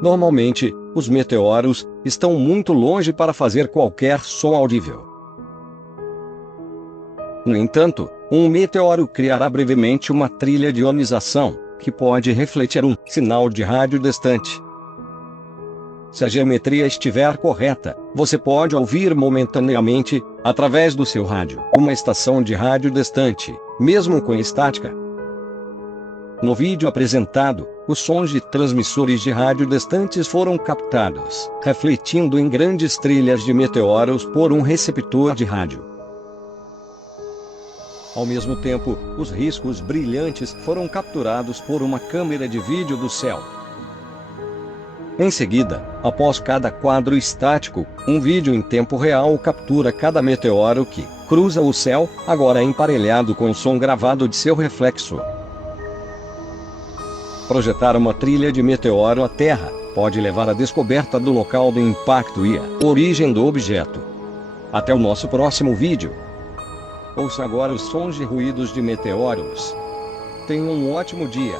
Normalmente, os meteoros estão muito longe para fazer qualquer som audível. No entanto, um meteoro criará brevemente uma trilha de ionização, que pode refletir um sinal de rádio distante. Se a geometria estiver correta, você pode ouvir momentaneamente, através do seu rádio, uma estação de rádio distante, mesmo com estática. No vídeo apresentado, os sons de transmissores de rádio distantes foram captados, refletindo em grandes trilhas de meteoros por um receptor de rádio. Ao mesmo tempo, os riscos brilhantes foram capturados por uma câmera de vídeo do céu. Em seguida, após cada quadro estático, um vídeo em tempo real captura cada meteoro que cruza o céu, agora emparelhado com o som gravado de seu reflexo. Projetar uma trilha de meteoro à Terra pode levar à descoberta do local do impacto e à origem do objeto. Até o nosso próximo vídeo. Ouça agora os sons de ruídos de meteoros. Tenha um ótimo dia.